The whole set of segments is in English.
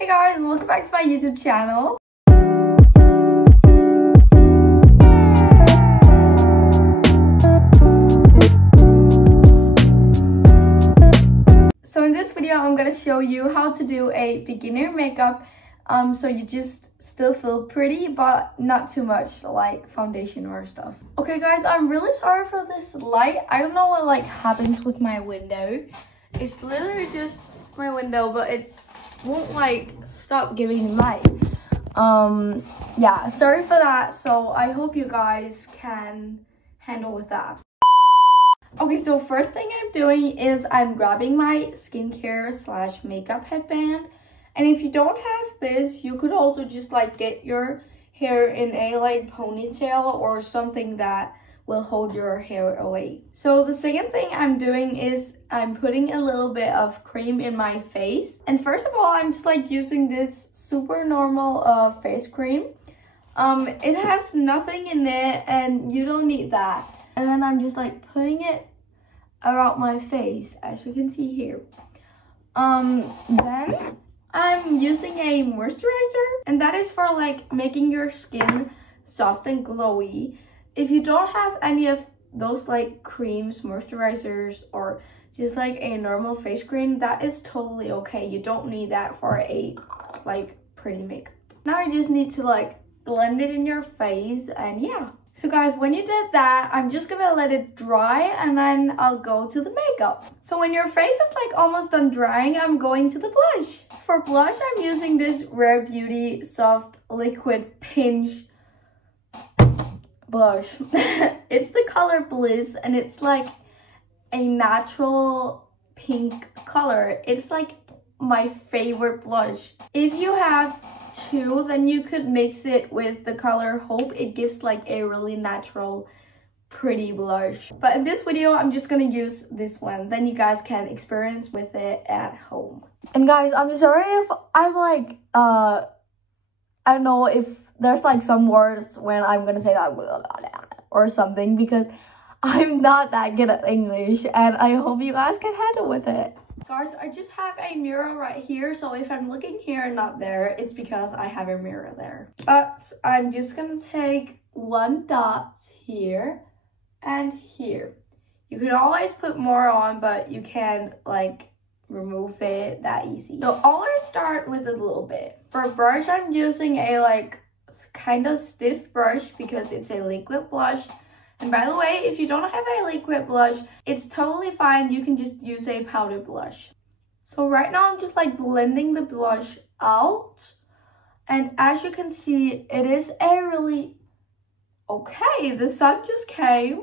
Hey guys, welcome back to my YouTube channel. So in this video, I'm gonna show you how to do a beginner makeup so you just still feel pretty but not too much like foundation or stuff. Okay guys, I'm really sorry for this light. I don't know what like happens with my window. It's literally just my window, but it won't like stop giving me light. Yeah, sorry for that. So I hope you guys can handle with that. Okay, so first thing I'm doing is I'm grabbing my skincare slash makeup headband. And if you don't have this, you could also just like get your hair in a like ponytail or something that will hold your hair away. So the second thing I'm doing is I'm putting a little bit of cream in my face. And first of all, I'm just like using this super normal face cream. It has nothing in it and you don't need that. And then I'm just like putting it around my face, as you can see here. Then I'm using a moisturizer, and that is for like making your skin soft and glowy. If you don't have any of those like creams, moisturizers, or just like a normal face cream, that is totally okay. You don't need that for a like pretty makeup. Now you just need to like blend it in your face, and yeah. So guys, when you did that, I'm just gonna let it dry and then I'll go to the makeup. So when your face is like almost done drying, I'm going to the blush. For blush, I'm using this Rare Beauty Soft Liquid Pinch blush. It's the color Bliss and it's like a natural pink color. It's like my favorite blush. If you have two, then you could mix it with the color Hope. It gives like a really natural pretty blush, but in this video I'm just gonna use this one, then you guys can experience with it at home. And guys, I'm sorry if I'm like I don't know if there's like some words when I'm gonna say that or something, because I'm not that good at English and I hope you guys can handle with it. Guys, I just have a mirror right here, so if I'm looking here and not there, it's because I have a mirror there. But I'm just gonna take one dot here and here. You can always put more on, but you can like remove it that easy. So I'll start with a little bit. For brush, I'm using a like kind of stiff brush because it's a liquid blush. And by the way, if you don't have a liquid blush, it's totally fine. You can just use a powder blush. So right now I'm just like blending the blush out. And as you can see, it is a really... Okay, the sun just came.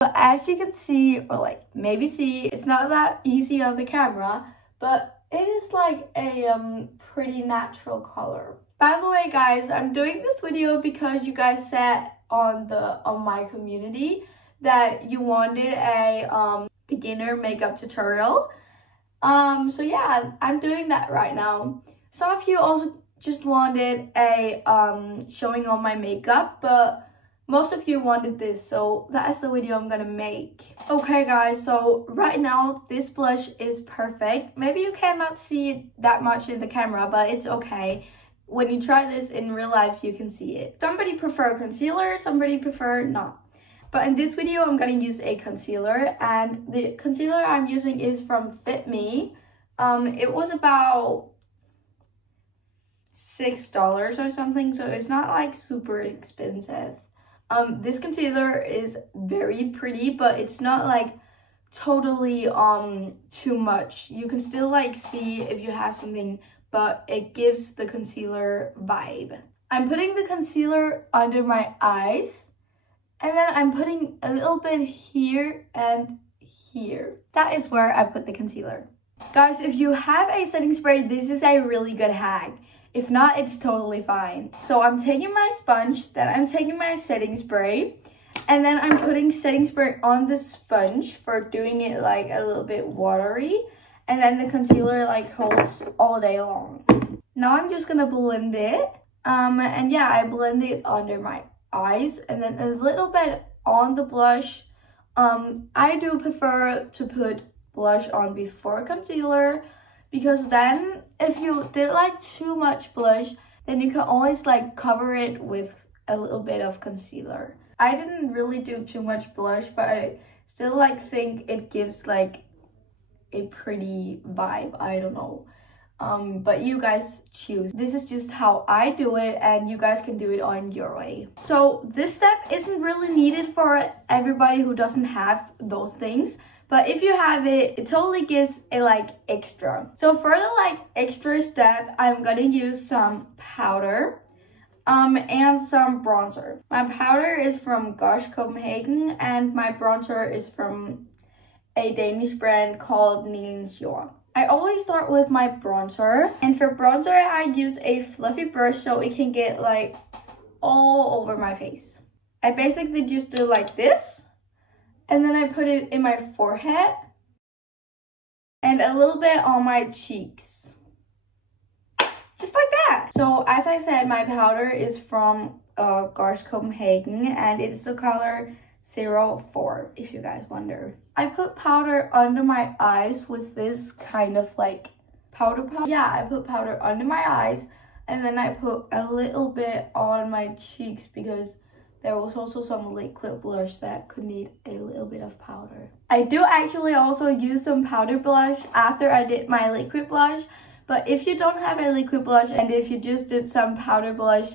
But as you can see, or like maybe see, it's not that easy on the camera, but it is like a pretty natural color. By the way guys, I'm doing this video because you guys said on my community that you wanted a beginner makeup tutorial. So yeah, I'm doing that right now. Some of you also just wanted a showing all my makeup, but most of you wanted this, so that is the video I'm gonna make. Okay guys, so right now this blush is perfect. Maybe you cannot see it that much in the camera, but it's okay. When you try this in real life, you can see it. Somebody prefer concealer, somebody prefer not. But in this video, I'm gonna use a concealer, and the concealer I'm using is from Fit Me. It was about $6 or something, so it's not like super expensive. This concealer is very pretty, but it's not like totally too much. You can still like see if you have something, but it gives the concealer vibe. I'm putting the concealer under my eyes, and then I'm putting a little bit here and here. That is where I put the concealer. Guys, if you have a setting spray, this is a really good hack. If not, it's totally fine. So I'm taking my sponge, then I'm taking my setting spray, and then I'm putting setting spray on the sponge for doing it like a little bit watery. And then the concealer like holds all day long. Now I'm just gonna blend it. And yeah, I blend it under my eyes and then a little bit on the blush. I do prefer to put blush on before concealer because then if you did like too much blush, then you can always like cover it with a little bit of concealer. I didn't really do too much blush, but I still like think it gives like a pretty vibe. I don't know. But you guys choose. This is just how I do it, and you guys can do it on your way. So this step isn't really needed for everybody who doesn't have those things, but if you have it, it totally gives a like extra. So for the like extra step, I'm gonna use some powder and some bronzer. My powder is from Gosh Copenhagen, and my bronzer is from a Danish brand called Nilens Jord. I always start with my bronzer, and for bronzer I use a fluffy brush so it can get like all over my face. I basically just do like this, and then I put it in my forehead and a little bit on my cheeks. Just like that. So as I said, my powder is from Gosh Copenhagen, and it's the color 04, if you guys wonder. I put powder under my eyes with this kind of like powder. Yeah, I put powder under my eyes, and then I put a little bit on my cheeks because there was also some liquid blush that could need a little bit of powder. I do actually also use some powder blush after I did my liquid blush, but if you don't have a liquid blush and if you just did some powder blush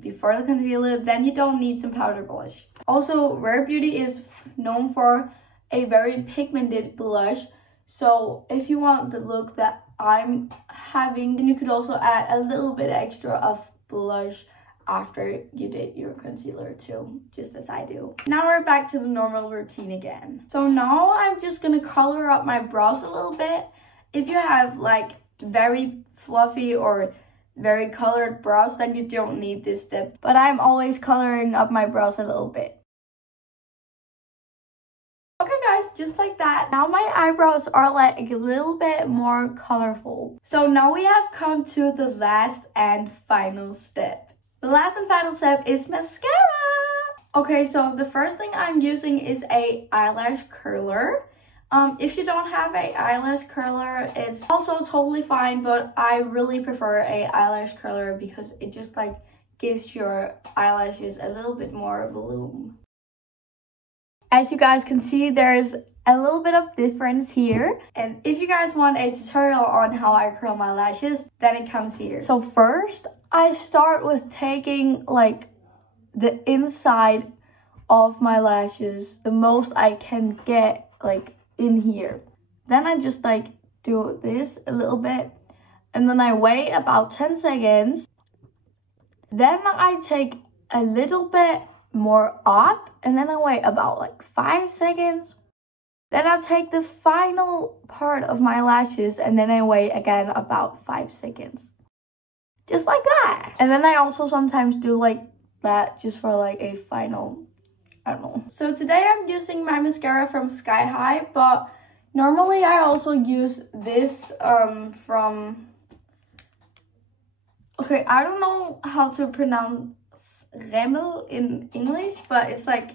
before the concealer, then you don't need some powder blush. Also, Rare Beauty is known for a very pigmented blush, so if you want the look that I'm having, then you could also add a little bit extra of blush after you did your concealer too, just as I do. Now we're back to the normal routine again. So now I'm just gonna color up my brows a little bit. If you have like very fluffy or very colored brows, then you don't need this step, but I'm always coloring up my brows a little bit. Okay guys, just like that. Now my eyebrows are like a little bit more colorful. So now we have come to the last and final step. The last and final step is mascara. Okay, so the first thing I'm using is a eyelash curler. If you don't have a eyelash curler, it's also totally fine, but I really prefer a eyelash curler because it just like gives your eyelashes a little bit more volume. As you guys can see, there's a little bit of difference here, and if you guys want a tutorial on how I curl my lashes, then it comes here. So first I start with taking like the inside of my lashes, the most I can get like in here. Then I just like do this a little bit, and then I wait about 10 seconds. Then I take a little bit more up, and then I wait about like 5 seconds. Then I take the final part of my lashes, and then I wait again about 5 seconds. Just like that. And then I also sometimes do like that just for like a final, I don't know. So today I'm using my mascara from Sky High, but normally I also use this from, okay, I don't know how to pronounce Rimmel in English, but it's like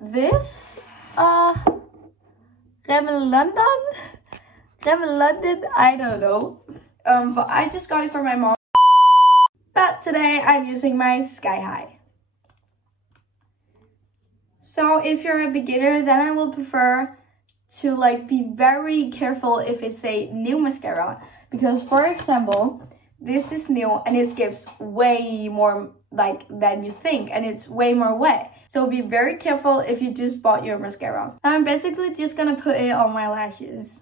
this, Rimmel London, I don't know, but I just got it from my mom. But today I'm using my Sky High. So if you're a beginner, then I will prefer to like be very careful if it's a new mascara, because for example, this is new and it gives way more like than you think, and it's way more wet. So be very careful if you just bought your mascara. Now I'm basically just gonna put it on my lashes.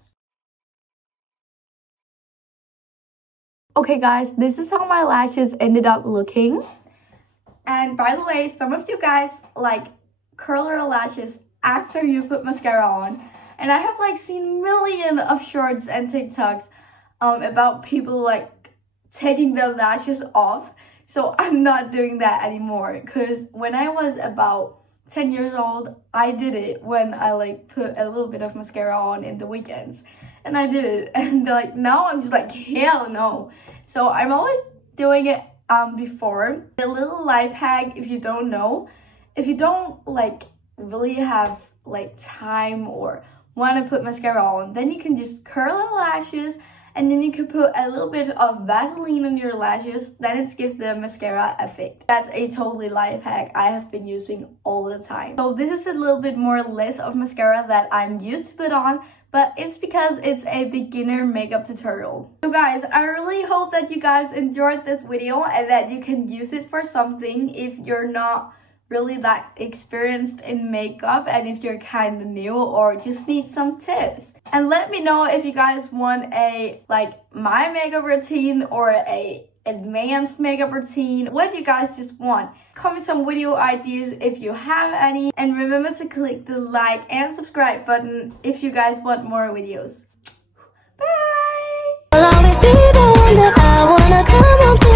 Okay guys, this is how my lashes ended up looking. And by the way, some of you guys like curl your lashes after you put mascara on. And I have like seen millions of shorts and TikToks about people like taking their lashes off. So I'm not doing that anymore, because when I was about 10 years old, I did it when I like put a little bit of mascara on in the weekends. And I did it, and like now I'm just like, hell no. So I'm always doing it before. A little life hack, if you don't know, if you don't like really have like time or want to put mascara on, then you can just curl the lashes and then you can put a little bit of Vaseline on your lashes, then it gives the mascara effect. That's a totally life hack I have been using all the time. So this is a little bit more less of mascara that I'm used to put on, but it's because it's a beginner makeup tutorial. So guys, I really hope that you guys enjoyed this video and that you can use it for something if you're not really that experienced in makeup and if you're kind of new or just need some tips. And let me know if you guys want a my makeup routine or a advanced makeup routine, what you guys just want. Comment some video ideas if you have any, and remember to click the like and subscribe button if you guys want more videos. Bye! I'll always be the one that I wanna come up to.